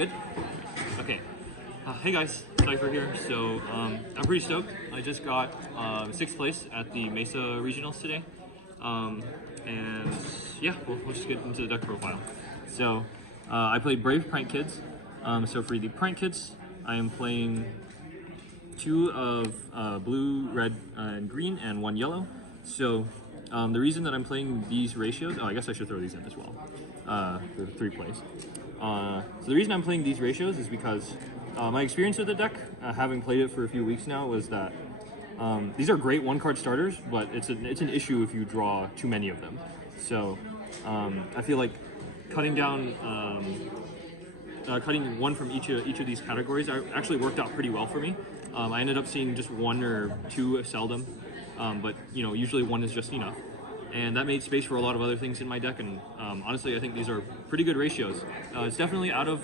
Good? Okay. Hey guys, Cypher here. So I'm pretty stoked. I just got 6th place at the Mesa Regionals today. And yeah, we'll just get into the deck profile. So I played Brave Prank Kids. So for the Prank Kids, I am playing 2 of blue, red, and green, and 1 yellow. So the reason that I'm playing these ratios, I guess I should throw these in as well, for 3 plays. So the reason I'm playing these ratios is because my experience with the deck, having played it for a few weeks now, was that these are great 1-card starters, but it's an issue if you draw too many of them. So I feel like cutting down, cutting 1 from each of these categories actually worked out pretty well for me. I ended up seeing just 1 or 2 seldom, but usually 1 is just enough. And that made space for a lot of other things in my deck, and honestly, I think these are pretty good ratios. It's definitely out of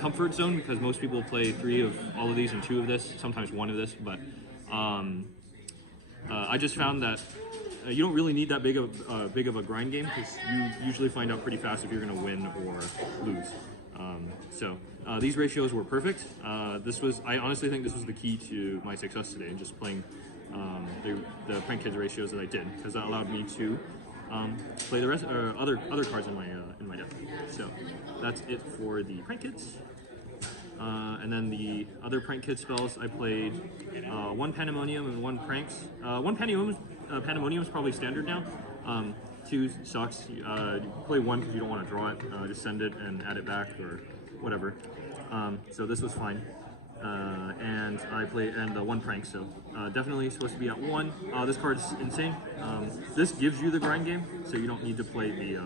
comfort zone because most people play 3 of all of these and 2 of this, sometimes 1 of this, but I just found that you don't really need that big of a grind game because you usually find out pretty fast if you're going to win or lose. So these ratios were perfect. I honestly think this was the key to my success today, just playing the Prank Kids ratios that I did, because that allowed me to play the rest other cards in my deck. So that's it for the Prank Kids. And then the other Prank Kid spells, I played 1 Pandemonium and 1 Pranks. 1 Pandemonium is probably standard now. 2 sucks. You play 1 because you don't want to draw it. Just send it and add it back or whatever. So this was fine. And I played 1 Prank, so definitely supposed to be at 1. This card's insane. This gives you the grind game, so you don't need to play the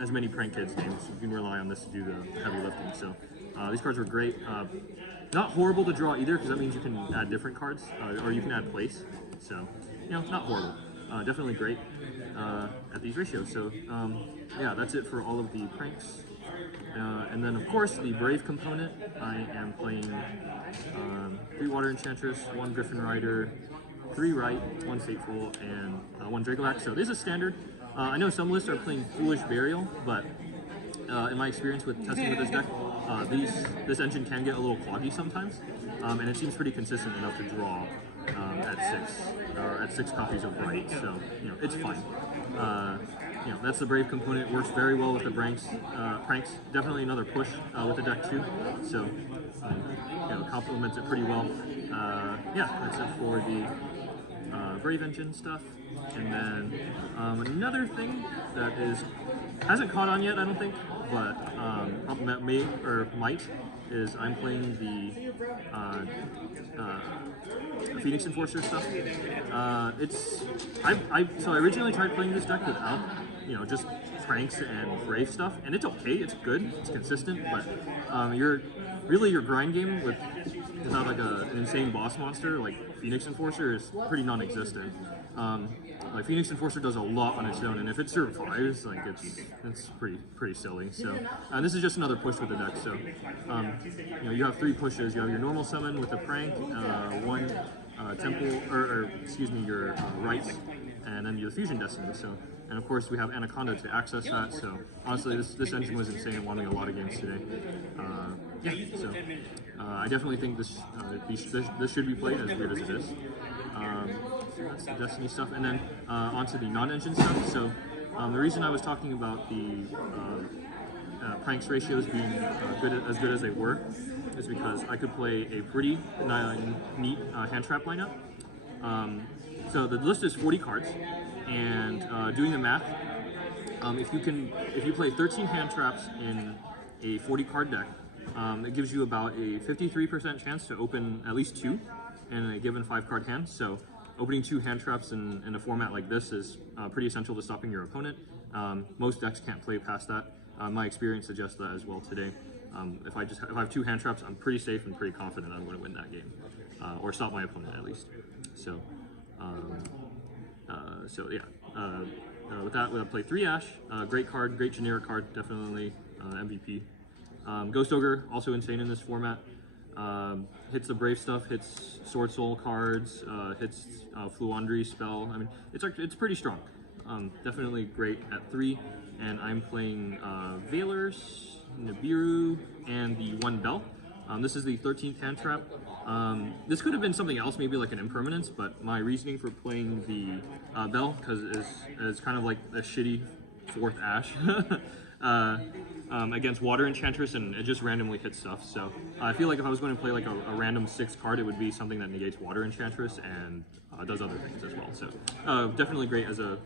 as many Prank Kids games. You can rely on this to do the heavy lifting. So these cards were great. Not horrible to draw either, because that means you can add different cards, or you can add place. So not horrible. Definitely great at these ratios. So yeah, that's it for all of the pranks. And then of course the Brave component, I am playing 3 Water Enchantress, 1 Griffin Rider, 3 Right, 1 Fateful, and 1 Dragolac. So this is standard. I know some lists are playing Foolish Burial, but in my experience with testing with this deck, this engine can get a little cloggy sometimes, and it seems pretty consistent enough to draw at 6 copies of Right. So it's fine. That's the Brave component. Works very well with the pranks. Definitely another push with the deck too. So complements it pretty well. Yeah, that's it for the Brave engine stuff. And then another thing that hasn't caught on yet, I don't think, but may or might, is I'm playing the Phoenix Enforcer stuff. So I originally tried playing this deck without just pranks and Brave stuff, and it's okay, it's good, it's consistent, but your grind game without like an insane boss monster like Phoenix Enforcer is pretty non-existent. Like Phoenix Enforcer does a lot on its own, and if it survives, like it's pretty silly. So this is just another push with the deck. So you have 3 pushes. You have your normal summon with a prank, 1 temple, or excuse me, your rights, and then your fusion destiny. So, and of course we have Anaconda to access that. So honestly, this engine was insane and won me a lot of games today. Yeah, so I definitely think this should be played, as weird as it is. So that's the Destiny stuff, and then onto the non-engine stuff. So the reason I was talking about the pranks ratios being as good as they were is because I could play a pretty neat hand trap lineup. So the list is 40 cards, and doing the math, if you play 13 hand traps in a 40 card deck, it gives you about a 53% chance to open at least 2 in a given 5-card hand. So opening 2 hand traps in a format like this is pretty essential to stopping your opponent. Most decks can't play past that. My experience suggests that as well today. If I have 2 hand traps, I'm pretty safe and pretty confident I'm going to win that game, or stop my opponent at least. So, yeah. With that, we'll play 3 Ash. Great card, great generic card, definitely MVP. Ghost Ogre, also insane in this format. Hits the Brave stuff, hits Sword Soul cards, hits Fluandry spell. I mean, it's pretty strong. Definitely great at 3, and I'm playing Veilers, Nibiru, and the 1 Bell. This is the 13th hand trap. This could have been something else, maybe like an impermanence, but my reasoning for playing the Bell, because is kind of like a shitty 4th Ash against Water Enchantress, and it just randomly hits stuff. So I feel like if I was going to play like a random 6 card, it would be something that negates Water Enchantress and does other things as well. So definitely great as a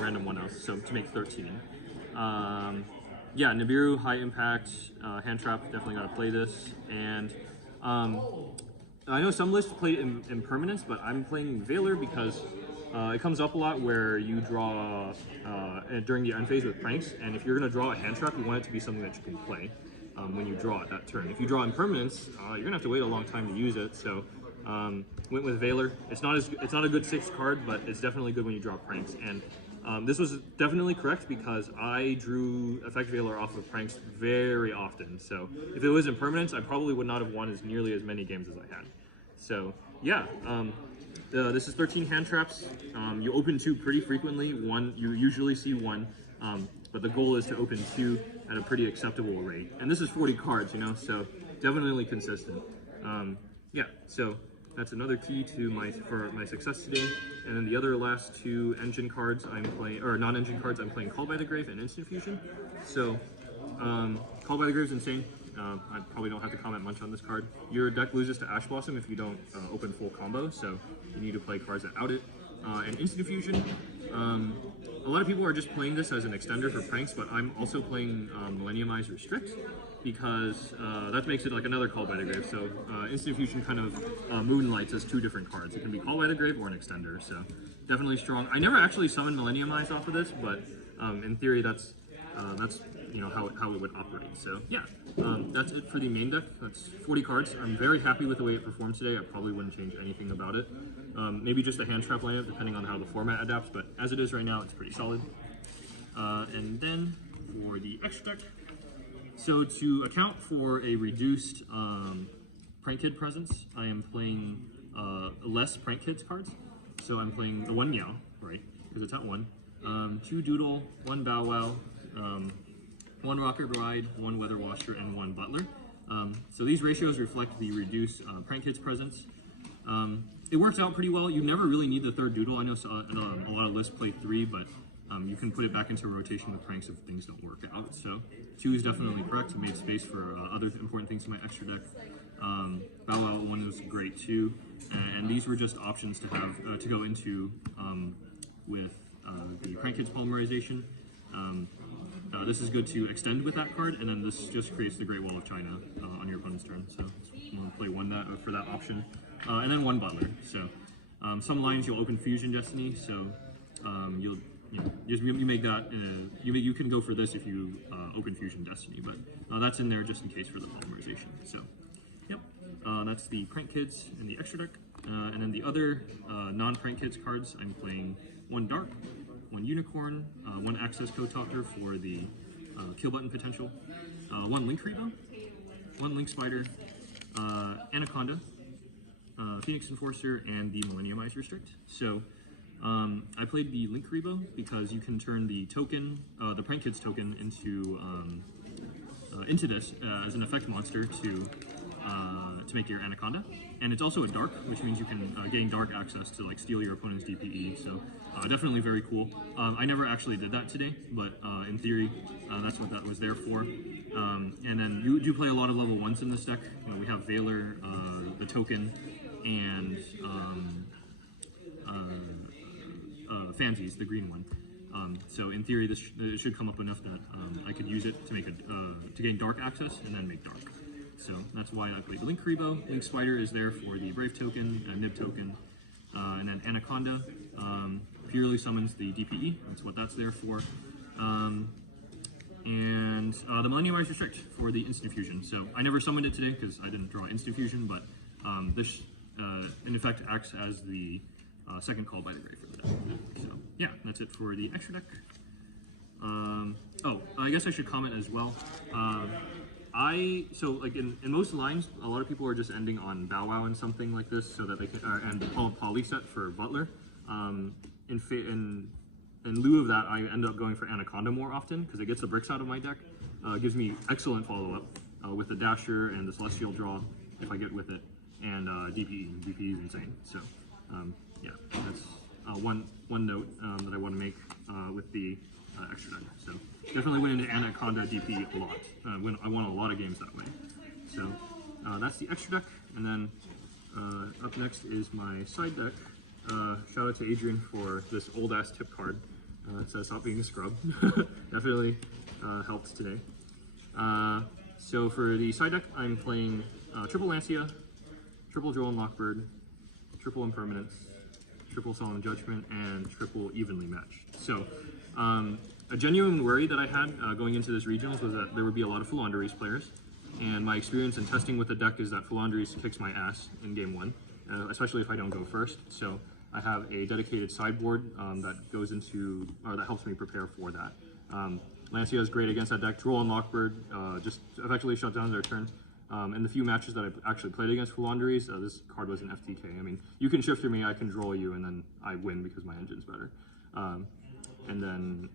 random 1-0, so to make 13. Yeah, Nibiru, high impact, hand trap, definitely gotta play this. And I know some lists play impermanence, but I'm playing Veiler because it comes up a lot where you draw during the end phase with pranks, and if you're gonna draw a hand trap, you want it to be something that you can play when you draw it that turn. If you draw impermanence, you're gonna have to wait a long time to use it, so went with Veiler. It's not a good 6 card, but it's definitely good when you draw pranks. And this was definitely correct because I drew Effect Veiler off of pranks very often. So if it was impermanence, I probably would not have won as nearly as many games as I had. So yeah, this is 13 hand traps. You open 2 pretty frequently. You usually see 1, but the goal is to open 2 at a pretty acceptable rate. And this is 40 cards, you know, so definitely consistent. Yeah, so that's another key to my success today. And then the other last 2 engine cards I'm playing, or non-engine cards, I'm playing Called by the Grave and Instant Fusion. So Called by the Grave is insane. I probably don't have to comment much on this card. Your deck loses to Ash Blossom if you don't open full combo, so you need to play cards that out it. And Instant Fusion, a lot of people are just playing this as an extender for pranks, but I'm also playing Millenniumize Restrict because that makes it like another Call by the Grave. So Instant Fusion kind of moonlights as 2 different cards. It can be Call by the Grave or an extender, so definitely strong. I never actually summoned Millenniumize off of this, but in theory that's you know how it would operate. So yeah, that's it for the main deck. That's 40 cards. I'm very happy with the way it performed today. I probably wouldn't change anything about it. Maybe just a hand trap lineup depending on how the format adapts, but as it is right now, it's pretty solid. And then for the extra deck, so to account for a reduced Prank Kid presence, I am playing less Prank Kids cards. So I'm playing the 1 Meow, right, because it's at 1. 2 Doodle, 1 Bow Wow, 1 Rocket Ride, 1 Weather Washer, and 1 Butler. So these ratios reflect the reduced Prank Kids presence. It works out pretty well. You never really need the 3rd Doodle. I know a lot of lists play 3, but you can put it back into rotation with pranks if things don't work out. So 2 is definitely correct. It made space for other important things in my extra deck. Bow Wow 1 was great too, and these were just options to have to go into with the Prank Kids polymerization. This is good to extend with that card, and then this just creates the Great Wall of China on your opponent's turn. So I'm gonna play 1 for that option, and then 1 Butler. So some lines you'll open Fusion Destiny, so you make that you can go for this if you open Fusion Destiny, but that's in there just in case for the polymerization. So yep, that's the Prank Kids in the extra deck, and then the other non-Prank Kids cards I'm playing 1 Dark, 1 Unicorn, 1 Access Code Talker for the kill button potential, 1 Link Rebo, 1 Link Spider, Anaconda, Phoenix Enforcer, and the Millenniumize Restrict. So I played the Link Rebo because you can turn the token, the Prank Kids token, into this as an effect monster to make your Anaconda. And it's also a dark, which means you can gain dark access to like steal your opponent's DPE. So definitely very cool. I never actually did that today, but in theory, that's what that was there for. And then you do play a lot of level 1s in this deck. You know, we have Veiler, the token, and Fansies, the green one. So in theory, it should come up enough that I could use it to make to gain dark access and then make dark. So that's why I played Link Rebo. Link Spider is there for the Brave token, Nib token, and then Anaconda purely summons the DPE. That's what that's there for. And the Millenniumize Restrict for the Instant Fusion. So I never summoned it today because I didn't draw Instant Fusion, but this in effect acts as the second Call by the Grave for the deck. So yeah, that's it for the extra deck. Oh, I guess I should comment as well. So like in most lines, a lot of people are just ending on Bow Wow and something like this so that they can, and the poly set for Butler. In lieu of that, I end up going for Anaconda more often because it gets the bricks out of my deck. gives me excellent follow-up with the Dasher and the Celestial Draw if I get with it, and DPE. DPE is insane. So yeah, that's one note that I want to make with the extra deck. So definitely went into Anaconda DPE a lot. I won a lot of games that way. So that's the extra deck, and then up next is my side deck. Shout out to Adrian for this old ass tip card. It says stop being a scrub. Definitely helped today. So for the side deck, I'm playing triple Lancia, triple Droll and Lockbird, triple Impermanence, triple Solemn Judgment, and triple Evenly Matched. So a genuine worry that I had going into this regionals was that there would be a lot of Flouanderies players. And my experience in testing with the deck is that Flouanderies kicks my ass in game one, especially if I don't go first. So I have a dedicated sideboard that goes into, or that helps me prepare for that. Lancia is great against that deck. Droll and Lockbird just effectively shut down their turn. In the few matches that I've actually played against Flouanderies, this card was an FTK. I mean, you can shifter me, I can Droll you, and then I win because my engine's better. And then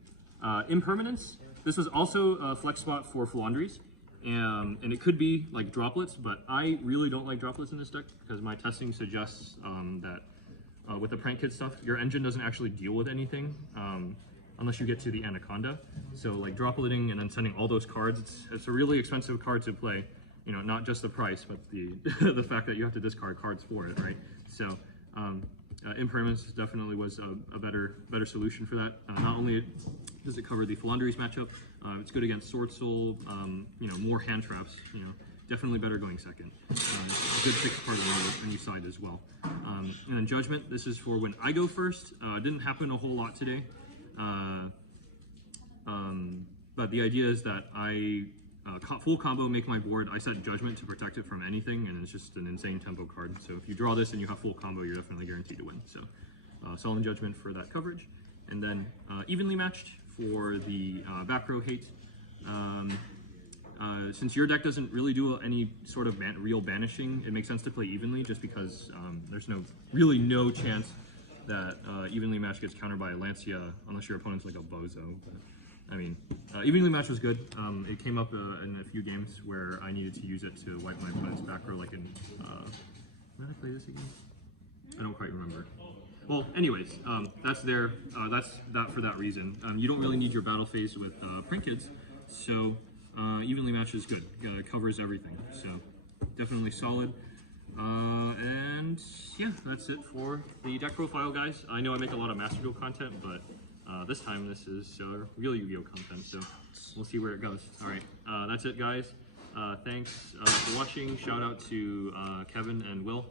Impermanence. This was also a flex spot for Flouanderies. And it could be like droplets, but I really don't like droplets in this deck because my testing suggests that with the prank kit stuff, your engine doesn't actually deal with anything unless you get to the Anaconda. So like dropletting and then sending all those cards, it's a really expensive card to play. You know, not just the price, but the the fact that you have to discard cards for it, right? So Impermanence definitely was a better solution for that. Not only does it cover the Flouanderies matchup, it's good against Sword Soul, you know, more hand traps, you know, definitely better going second. Good fixed card on any side as well. And then Judgment, this is for when I go first. Didn't happen a whole lot today. But the idea is that I full combo, make my board. I set Judgment to protect it from anything, and it's just an insane tempo card. So if you draw this and you have full combo, you're definitely guaranteed to win. So Solemn Judgment for that coverage. And then Evenly Matched for the back row hate. Since your deck doesn't really do any sort of real banishing, it makes sense to play Evenly just because there's really no chance that Evenly Matched gets countered by a Lancia unless your opponent's like a bozo. But, I mean, Evenly Matched was good. It came up in a few games where I needed to use it to wipe my opponent's back row, like in, when did I play this again? I don't quite remember. Well, anyways, that's there. That's that for that reason. You don't really need your battle phase with Prank Kids, so Evenly Matched is good. Covers everything, so definitely solid. And yeah, that's it for the deck profile, guys. I know I make a lot of Master Duel content, but this time this is real Yu-Gi-Oh content, so we'll see where it goes. All right, that's it, guys. Thanks for watching. Shout out to Kevin and Will.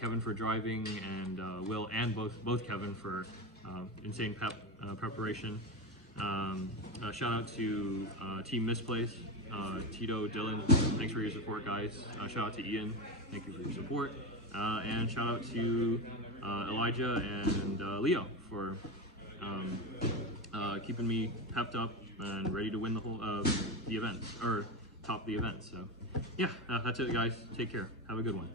Kevin for driving, and Will and both Kevin for insane preparation. Shout out to Team Misplace, Tito, Dylan. Thanks for your support, guys. Shout out to Ian. Thank you for your support. And shout out to Elijah and Leo for keeping me pepped up and ready to win the whole the event, or top the event. So yeah, that's it, guys. Take care. Have a good one.